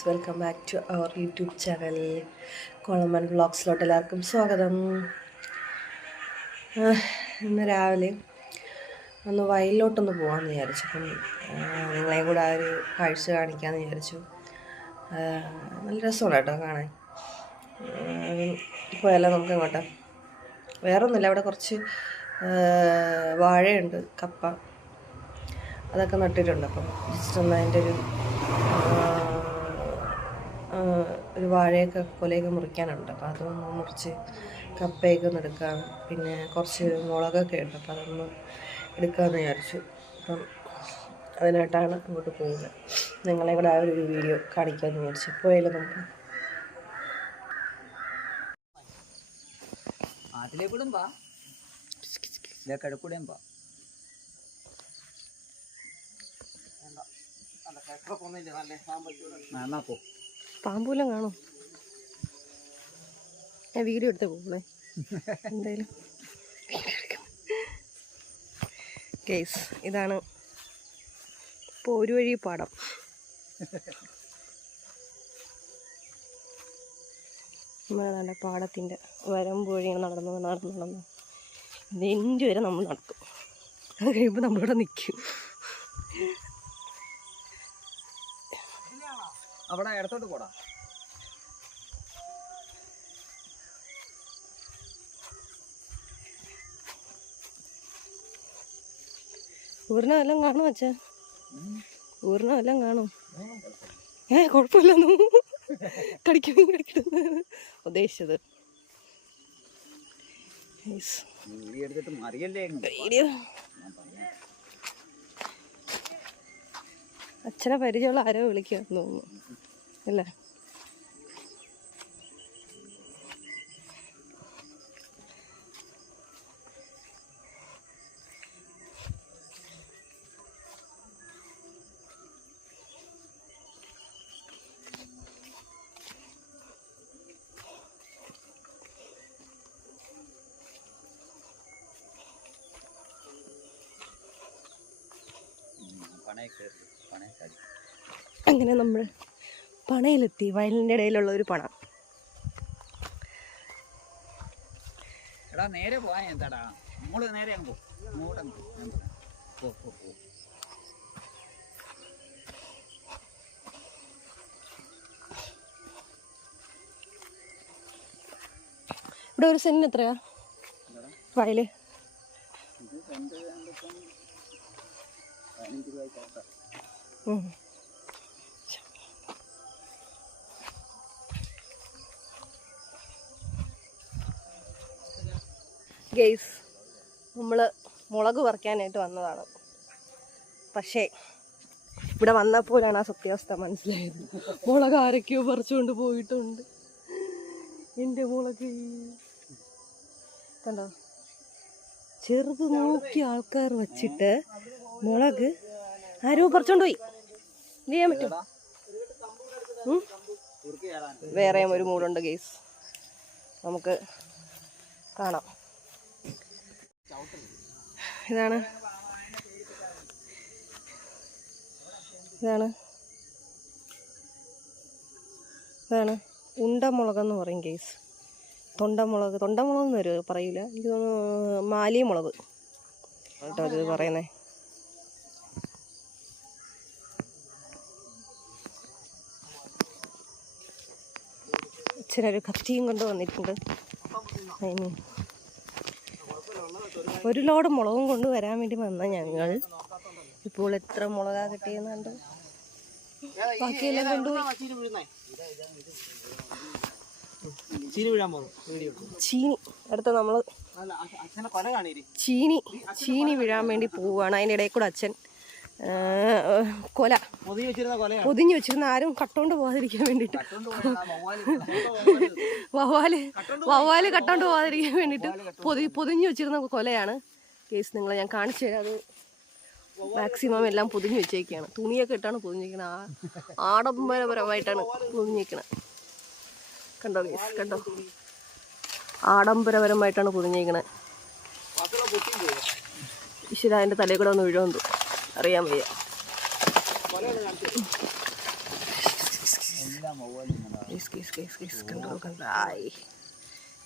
Guys, welcome back to our YouTube channel കോളമൻ വ്ളോഗ്സിലോട്ട് എല്ലാവർക്കും സ്വാഗതം. ഇന്ന് രാവിലെ ഒന്ന് വയലിലോട്ടൊന്ന് പോകാമെന്ന് വിചാരിച്ചു. അപ്പം നിങ്ങളെയും കൂടെ ആ ഒരു കാഴ്ച കാണിക്കാമെന്ന് വിചാരിച്ചു. നല്ല രസമാണ് കേട്ടോ കാണാൻ. പോയാലോ നമുക്ക് അങ്ങോട്ട്? വേറൊന്നുമില്ല, അവിടെ കുറച്ച് വാഴയുണ്ട്, കപ്പ അതൊക്കെ നട്ടിട്ടുണ്ട്. അപ്പം ജസ്റ്റ് ഒന്ന് അതിൻ്റെ ഒരു വാഴയൊക്കെ കൊലയൊക്കെ മുറിക്കാനുണ്ട്. അപ്പോൾ അതൊന്ന് മുറിച്ച് കപ്പയൊക്കെ ഒന്ന് എടുക്കാം. പിന്നെ കുറച്ച് മുളകൊക്കെ ഉണ്ട്, അപ്പോൾ അതൊന്ന് എടുക്കാമെന്ന് വിചാരിച്ചു. അപ്പം അതിനായിട്ടാണ് അങ്ങോട്ട് പോകുന്നത്. നിങ്ങളെ കൂടെ ആ ഒരു വീഡിയോ കാണിക്കാമെന്ന് വിചാരിച്ചു. പോയാലും നമുക്ക് പാമ്പൂലം കാണും. ഞാൻ വീഡിയോ എടുത്ത് പോകുന്നേ എന്തായാലും. കേസ് ഇതാണ് പോരുവഴി പാടം. നമ്മളെ പാടത്തിൻ്റെ വരമ്പ് വഴി നടന്ന് നെഞ്ച് വരെ നമ്മൾ നടക്കും. അത് കഴിയുമ്പോൾ നമ്മളിവിടെ നിൽക്കും. അവിടെ ഇടത്തോട്ട് പോടാ. ഊരിനെ വല്ലതും കാണും അച്ഛാ? ഊരിനെ വല്ലതും കാണും? കുഴപ്പമില്ലെന്നു കടിക്കുന്ന ഉദ്ദേശിച്ചത്. അച്ഛനെ പരിചയമുള്ള ആരോ വിളിക്കാന്ന് തോന്നുന്നു അല്ലേ? അങ്ങനെ നമ്മൾ പണയിലെത്തി. വയലിൻ്റെ ഇടയിലുള്ള ഒരു പണ. എടാ നേരെ പോയാ എന്താടാ, നമ്മള് നേരെ അങ്ങ് പോ. ഇവിടെ ഒരു സെന്റിന് എത്രയാ വയല്? ഗെയ്സ്, നമ്മൾ മുളക് പറിക്കാനായിട്ട് വന്നതാണ്. പക്ഷേ ഇവിടെ വന്നപ്പോഴാണ് ആ സത്യാവസ്ഥ മനസ്സിലായത്. മുളക് ആരൊക്കെയോ പറിച്ചുകൊണ്ട് പോയിട്ടുണ്ട്. എൻ്റെ മുളക് കണ്ടോ? ചെറുത് നോക്കി ആൾക്കാർ വച്ചിട്ട് മുളക് ആരോ പറിച്ചോണ്ട് പോയി. എന്ത് ചെയ്യാൻ പറ്റും? വേറെയും ഒരു മൂടുണ്ട് ഗെയ്സ്, നമുക്ക് കാണാം. ഇതാണ് ഉണ്ടമുളകെന്ന് പറയും ഗെയ്സ്. തൊണ്ടമുളക് എന്ന് പറയില്ല, എനിക്ക് തോന്നുന്നു മാലി മുളക് കേട്ടോ അത് പറയുന്നേ. അച്ഛനൊരു കത്തിയും കൊണ്ട് വന്നിട്ടുണ്ട്. ഒരു ലോഡ് മുളകും കൊണ്ട് വരാൻ വേണ്ടി വന്ന ഞങ്ങൾ ഇപ്പോൾ എത്ര മുളകാ കിട്ടിയെന്നുണ്ട്. ബാക്കിയെല്ലാം കൊണ്ടുപോയി. ചീനി അടുത്ത നമ്മൾ ചീനി വീഴാൻ വേണ്ടി പോവുകയാണ്. അതിൻ്റെ ഇടയിൽ കൂടെ അച്ഛൻ കൊല പൊതിഞ്ഞു വെച്ചിരുന്ന ആരും കട്ടോണ്ട് പോകാതിരിക്കാൻ വേണ്ടിയിട്ട്, വവ്വാല് കട്ടോണ്ട് പോകാതിരിക്കാൻ വേണ്ടിയിട്ട് പൊതിഞ്ഞു വെച്ചിരുന്ന കൊലയാണ് കേസ്. നിങ്ങളെ ഞാൻ കാണിച്ചു തരാം. അത് മാക്സിമം എല്ലാം പൊതിഞ്ഞു വെച്ചേക്കാണ്. തുണിയൊക്കെ ഇട്ടാണ് പൊതിഞ്ഞിരിക്കണത്. ആഡംബരപരമായിട്ടാണ് പൊതിഞ്ഞിരിക്കണത്. കണ്ടോ കേസ്, കണ്ടോ? ആഡംബരപരമായിട്ടാണ് പൊതിഞ്ഞിരിക്കണത്. ഈശ്വര, അതിൻ്റെ തലയിൽ കൂടെ ഒന്ന് വീഴുമെന്ന് അറിയാൻ വയ്യ.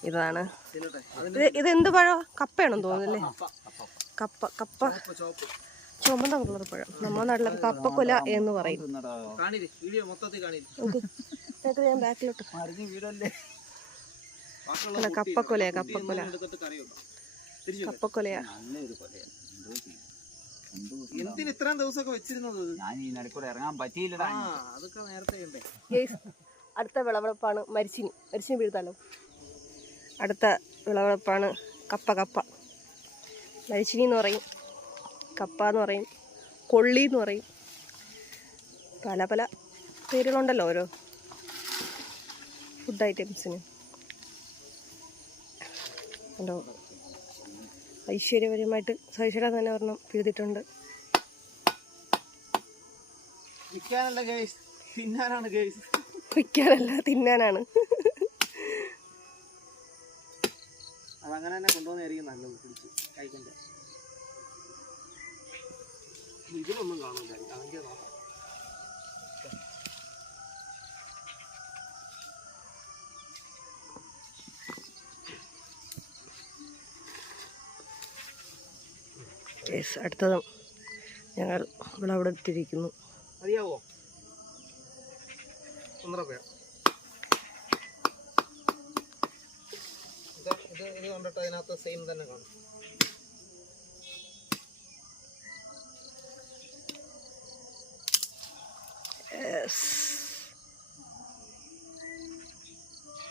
ഇതാണ് ഇതെന്ത് പഴം? കപ്പയാണെന്ന് തോന്നുന്നല്ലേ? കപ്പ കപ്പ ചുമന്ന കളർ പഴം. നമ്മുടെ നാട്ടിലൊക്കെ കപ്പക്കൊല എന്ന് പറയും. ഞാൻ ബാക്കിലോട്ട് അല്ല, കപ്പക്കൊലയാ കപ്പക്കൊല കപ്പക്കൊലയാ. എന്തിന് ഇത്രയും ദിവസമൊക്കെ വെച്ചിരുന്നത്? ഞാൻ ഈ നടക്കൂടെ ഇറങ്ങാൻ പറ്റിയില്ലടാ. അതൊക്കെ നേരത്തെ ഉണ്ട്. അടുത്ത വിളവെടുപ്പാണ് മരിച്ചിനി വീഴ്ത്താലോ. അടുത്ത വിളവെടുപ്പാണ് കപ്പ. മരിച്ചിനി എന്ന് പറയും, കപ്പ എന്ന് പറയും, കൊള്ളി എന്ന് പറയും. പല പല പേരുകളുണ്ടല്ലോ ഓരോ ഫുഡ് ഐറ്റംസിന്. ഉണ്ടോ ഐശ്വര്യപരമായിട്ട് സഹിച്ചിടാൻ തന്നെ ഒരെണ്ണം എഴുതിയിട്ടുണ്ട്. വിൽക്കാനല്ല ഗൈസ്, തിന്നാനാണ് ഗൈസ്. വിൽക്കാനല്ല, തിന്നാനാണ്. അതങ്ങനെ തന്നെ കൊണ്ടുപോകുന്നതായിരിക്കും നല്ലത്. പിടിച്ച് കഴിക്കണ്ട. ഇതിലൊന്നും കാണില്ല, അതെങ്കിൽ നോക്കാം. അടുത്തതും ഞങ്ങൾ വിളവെടുത്തിരിക്കുന്നു. അറിയാവോ? 1.5 രൂപ. ഇത് കണ്ടിട്ട് അതിനകത്ത് സെയിം തന്നെ കാണും.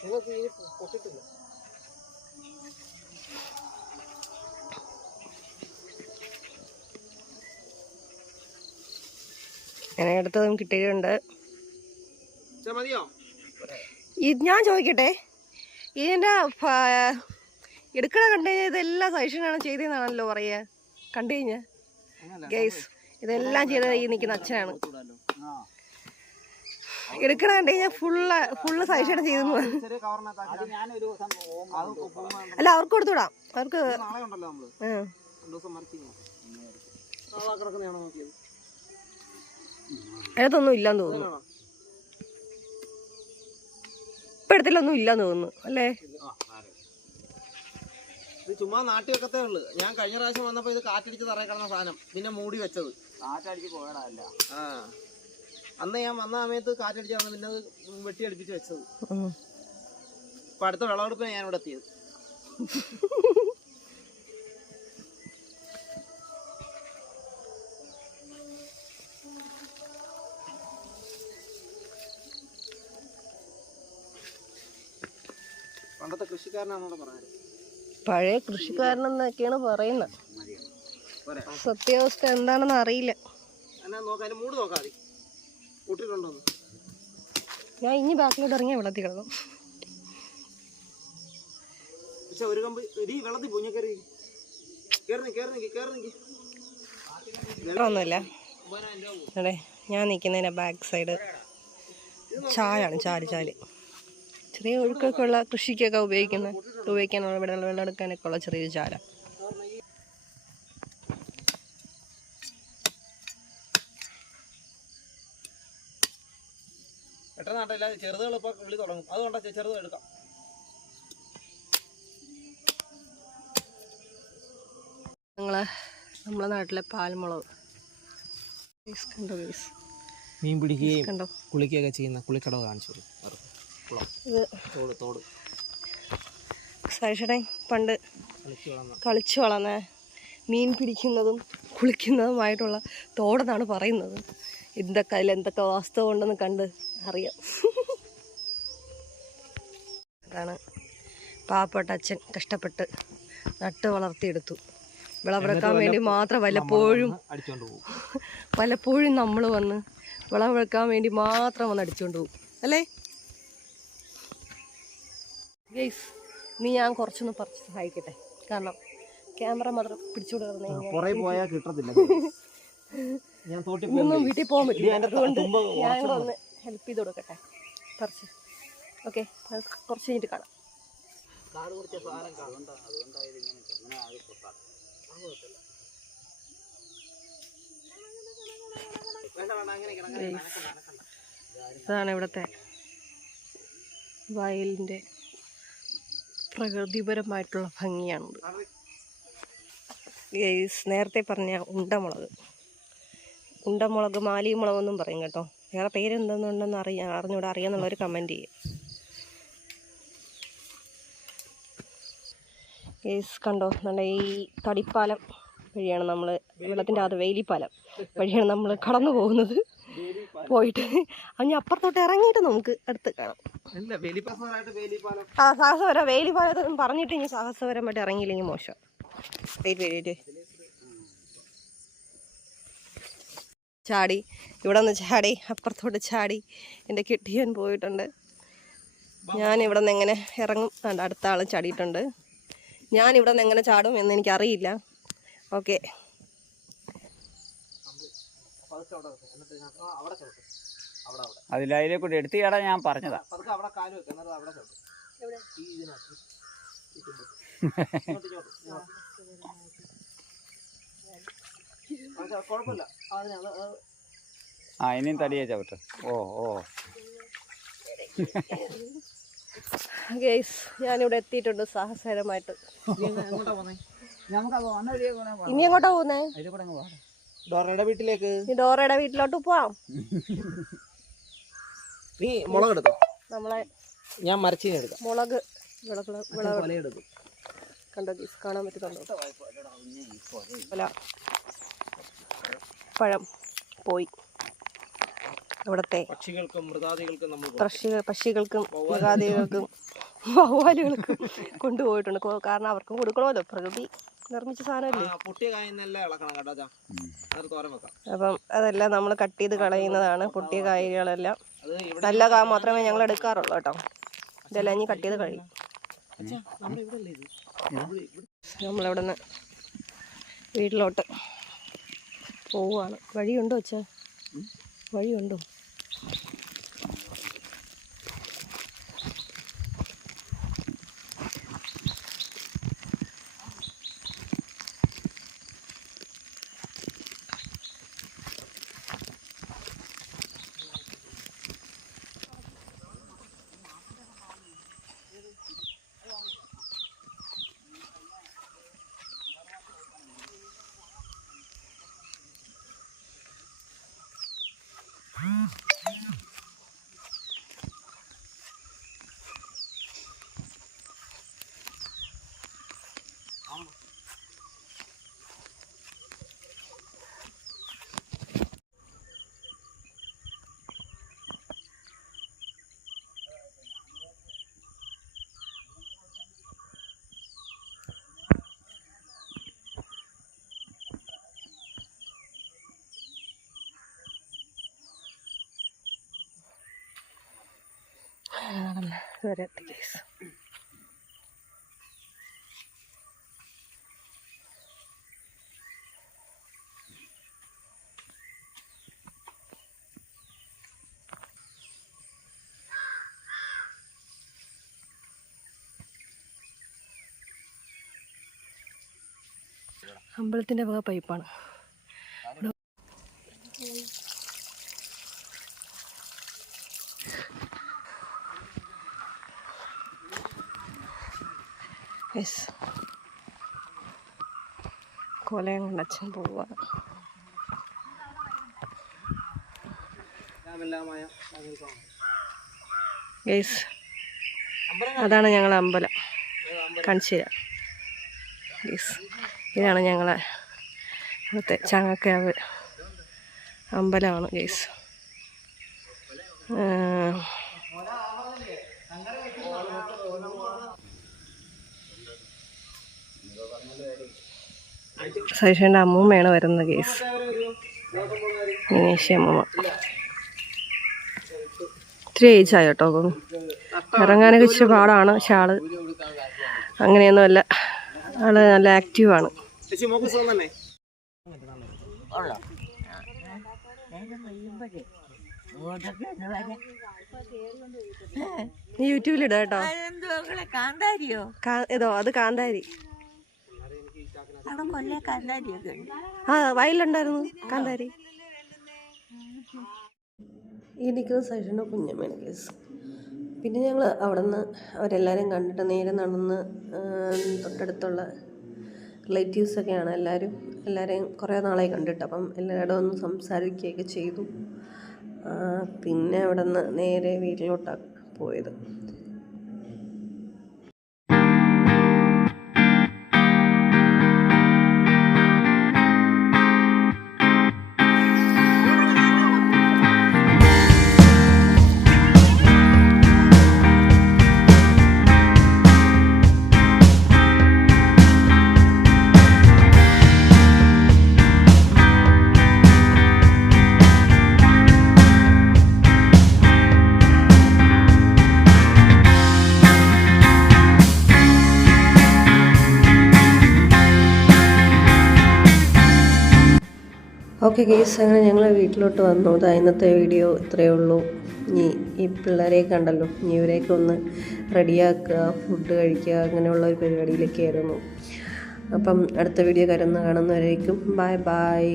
നിങ്ങൾക്ക് ഇനി പൊട്ടിട്ടില്ല. അങ്ങനെ അടുത്തതും കിട്ടിയിട്ടുണ്ട്. മതിയോ? ഞാൻ ചോദിക്കട്ടെ, ഇതിൻ്റെ എടുക്കണ കണ്ടു കഴിഞ്ഞാൽ ഇതെല്ലാം സജഷനാണ് ചെയ്തതെന്നാണല്ലോ പറയുക. കണ്ടു കഴിഞ്ഞാൽ ഗൈസ് ഇതെല്ലാം ചെയ്തത് ഈ നിൽക്കുന്ന അച്ഛനാണ്. എടുക്കണ കണ്ടു കഴിഞ്ഞാൽ ഫുള്ള് സജഷൻ ചെയ്തെന്ന് പറഞ്ഞു. അല്ല, അവർക്ക് കൊടുത്തുവിടാം. അവർക്ക് അതിനകത്തൊന്നും ഇല്ലാന്ന് തോന്നുന്നു. ഇപ്പൊ എടുത്തില്ലൊന്നും ഇല്ലാന്ന് തോന്നുന്നു അല്ലേ? ഇത് ചുമ്മാ നാട്ടി വെക്കത്തേ ഉള്ളു. ഞാൻ കഴിഞ്ഞ പ്രാവശ്യം വന്നപ്പോ ഇത് കാറ്റടിച്ച് തറയിൽ കിടന്ന സാധനം പിന്നെ മൂടി വെച്ചത്. കാറ്റടിച്ച് പോയതല്ല. അന്ന് ഞാൻ വന്ന സമയത്ത് കാറ്റടിച്ച് വന്ന പിന്നെ അത് വെട്ടിയടിപ്പിച്ച് വെച്ചത്. ഇപ്പൊ അടുത്ത വിളവെടുപ്പിന് ഞാൻ ഇവിടെ എത്തിയത്. പണ്ടത്തെ കൃഷിക്കാരനാണെന്നോട് പറയാറ്. പഴയ കൃഷിക്കാരനെന്നൊക്കെയാണ് പറയുന്നത്. സത്യാവസ്ഥ എന്താണെന്ന് അറിയില്ല. മൂട് നോക്കാതെ കൂട്ടിട്ടുണ്ടോന്ന്. ഞാൻ ഇനി ബാക്കിലോട്ട് ഇറങ്ങിയ വെള്ളത്തിൽ കിടന്നു. പക്ഷെ ഒരു കമ്പ് വെള്ളത്തിൽ പൂഞ്ഞക്കറി ഒന്നുമില്ല. അതെ, ഞാൻ നിൽക്കുന്നതിൻ്റെ ബാക്ക് സൈഡ് ചാലാണ്. ചാല് ചെറിയ ഒഴുക്കൊക്കെ ഉള്ള കൃഷിക്കൊക്കെ ഉപയോഗിക്കാനുള്ള വെള്ളം എടുക്കാനൊക്കെ ഉള്ള ചെറിയൊരു ചാല. പെട്ടെന്നാട്ടില്ല, ചെറുതുകൾ ഇപ്പൊ വിളി തുടങ്ങും. അതുകൊണ്ടാ ചെറുത് എടുക്കാം. നമ്മളെ നാട്ടിലെ പാൽമുളക് കണ്ടോ? മീൻ പിടിക്കുകയും കണ്ടോ കുളിക്കുകയൊക്കെ ചെയ്യുന്ന കുളിക്കടവ് കാണിച്ചു. സൈഷടൻ പണ്ട് കളിച്ചു വളർന്ന മീൻ പിടിക്കുന്നതും കുളിക്കുന്നതുമായിട്ടുള്ള തോടെന്നാണ് പറയുന്നത്. അതിലെന്തൊക്കെ വാസ്തവം ഉണ്ടെന്ന് കണ്ട് അറിയാം. അതാണ് പാവപ്പെട്ട അച്ഛൻ കഷ്ടപ്പെട്ട് നട്ട് വളർത്തിയെടുത്തു. വിളവെടുക്കാൻ വേണ്ടി മാത്രം പലപ്പോഴും നമ്മൾ വന്ന് വിളവെടുക്കാൻ വേണ്ടി മാത്രം വന്ന് അടിച്ചുകൊണ്ട് പോകും അല്ലേ ഗൈസ്? ഇനി ഞാൻ കുറച്ചൊന്ന് പറിച്ച് സഹായിക്കട്ടെ. കാരണം ക്യാമറ മാത്രം പിടിച്ചുകൊണ്ട് ഇന്നൊന്നും വീട്ടിൽ പോകാൻ പറ്റില്ല. അതുകൊണ്ട് ഞാൻ ഒന്ന് ഹെൽപ്പ് ചെയ്ത് കൊടുക്കട്ടെ പറിച്ച്. ഓക്കെ, കുറച്ച് കഴിഞ്ഞിട്ട് കാണാം. ഇതാണ് ഇവിടുത്തെ വയലിൻ്റെ പ്രകൃതിപരമായിട്ടുള്ള ഭംഗിയാണത്. നേരത്തെ പറഞ്ഞ ഉണ്ടമുളക് മാലിമുളകെന്നും പറയും കേട്ടോ. വേറെ പേരെന്തെന്നുണ്ടെന്ന് അറിഞ്ഞൂടെ, അറിയാന്നുള്ളവർ കമൻറ്റ് ചെയ്യും. കണ്ടോ, നല്ല ഈ തടിപ്പാലം വഴിയാണ് നമ്മൾ, വെള്ളത്തിൻ്റെ അത് വേലിപ്പാലം വഴിയാണ് നമ്മൾ കടന്നു പോകുന്നത്. പോയിട്ട് അതിന് അപ്പുറത്തോട്ട് ഇറങ്ങിയിട്ട് നമുക്ക് അടുത്ത് കാണാം. ആ സാഹസവരം, വേലിപ്പാലം പറഞ്ഞിട്ട് ഇനി സാഹസപരമായിട്ട് ഇറങ്ങിയില്ലെങ്കിൽ മോശം. ചാടി, ഇവിടെ നിന്ന് ചാടി, അപ്പുറത്തോട്ട് ചാടി എൻ്റെ കെട്ടിയവൻ പോയിട്ടുണ്ട്. ഞാനിവിടെ നിന്ന് എങ്ങനെ ഇറങ്ങും? അടുത്ത ആളും ചാടിയിട്ടുണ്ട്. ഞാനിവിടെ നിന്ന് എങ്ങനെ ചാടും എന്ന് എനിക്കറിയില്ല. ഓക്കെ, അതിലെ കൂടെ എടുത്ത് ചാടാൻ ഞാൻ പറഞ്ഞതാ. ആ ഇനിയും തടിയെ ചവിട്ട്. ഓ ഓ ഗൈസ്, ഞാനിവിടെ എത്തിയിട്ടുണ്ട് സാഹസകരമായിട്ട്. ഇനി എങ്ങോട്ടാ പോകുന്നേ? ഡോറയുടെ വീട്ടിലേക്ക്. ഡോറയുടെ വീട്ടിലോട്ട് പോവാം. നീ മുളക് എടുത്തോ, നമ്മളെ ഞാൻ മരച്ചീനി എടുക്കാം. മുളക് എടുക്കും. കണ്ടോ ഗൈസ്, കാണാൻ പറ്റുന്നുണ്ടോ? പഴം പോയി. ഇവിടത്തെ പക്ഷികൾക്കും മൃഗാദികൾക്കും മൃഗാദികൾക്കും വവ്വാലുകൾക്കും കൊണ്ടുപോയിട്ടുണ്ട്. കാരണം അവർക്കും കൊടുക്കണമല്ലോ, പ്രകൃതി നിർമ്മിച്ച സാധനമല്ലേ. അപ്പം അതെല്ലാം നമ്മൾ കട്ട് ചെയ്ത് കളയുന്നതാണ്. പൊട്ടിയ കായ്കളെല്ലാം നല്ല കായ മാത്രമേ ഞങ്ങൾ എടുക്കാറുള്ളൂ കേട്ടോ. ഇതെല്ലാം ഇനി കട്ട് ചെയ്ത് കഴിയും. നമ്മളിവിടെ നിന്ന് വീട്ടിലോട്ട് പോവുകയാണ്. വഴിയുണ്ടോ വെച്ചാ? വഴിയുണ്ടോ? വരെ എത്തി ഗൈസ്. അമ്പലത്തിൻ്റെ വക പൈപ്പാണ്. യെസ്, കൊലയും കൊണ്ട് അച്ഛൻ പോവുക. യെസ്, അതാണ് ഞങ്ങളെ അമ്പലം. കാണിച്ചു തരാം. യെസ്, ഇതാണ് ഞങ്ങളെ ഇവിടുത്തെ ചങ്ങക്കാവ് അമ്പലമാണ് ഗൈസ്. സൈഷേൻ്റെ അമ്മൂമ്മയാണ് വരുന്നത് ഗൈസ്. മിനീഷി അമ്മൂമ്മ ഇത്തിരി ഏജായോ കേട്ടോ. അപ്പം ഇറങ്ങാനൊക്കെ ഇച്ചിരി പാടാണ്. പക്ഷെ ആള് അങ്ങനെയൊന്നുമല്ല, ആള് നല്ല ആക്റ്റീവാണ്. നീ യൂട്യൂബിലിടാ കേട്ടോ. ഏതോ അത് കാന്താരി. ആ വയലുണ്ടായിരുന്നു കാന്താരി. ഈ നിൽക്കുന്ന സൈഡിൻ്റെ കുഞ്ഞമ്മയാണ് കേസ്. പിന്നെ ഞങ്ങൾ അവിടെ നിന്ന് അവരെല്ലാവരും കണ്ടിട്ട് നേരെ നടന്ന് തൊട്ടടുത്തുള്ള റിലേറ്റീവ്സൊക്കെയാണ് എല്ലാവരെയും കുറേ നാളായി കണ്ടിട്ട്. അപ്പം എല്ലാവരോടും ഒന്ന് സംസാരിക്കുകയൊക്കെ ചെയ്തു. പിന്നെ അവിടെ നിന്ന് നേരെ വീട്ടിലോട്ടാണ് പോയത്. ഓക്കെ ഗെയ്സ്, അങ്ങനെ ഞങ്ങൾ വീട്ടിലോട്ട് വന്നു. ഇന്നത്തെ വീഡിയോ ഇത്രയേ ഉള്ളൂ. ഇനി ഈ പിള്ളേരെയൊക്കെ കണ്ടല്ലോ, ഇനി ഇവരെയൊക്കെ ഒന്ന് റെഡിയാക്കുക, ഫുഡ് കഴിക്കുക, അങ്ങനെയുള്ള ഒരു പരിപാടിയിലൊക്കെ ആയിരുന്നു. അപ്പം അടുത്ത വീഡിയോ കാണുന്നവരേക്കും ബൈ ബൈ.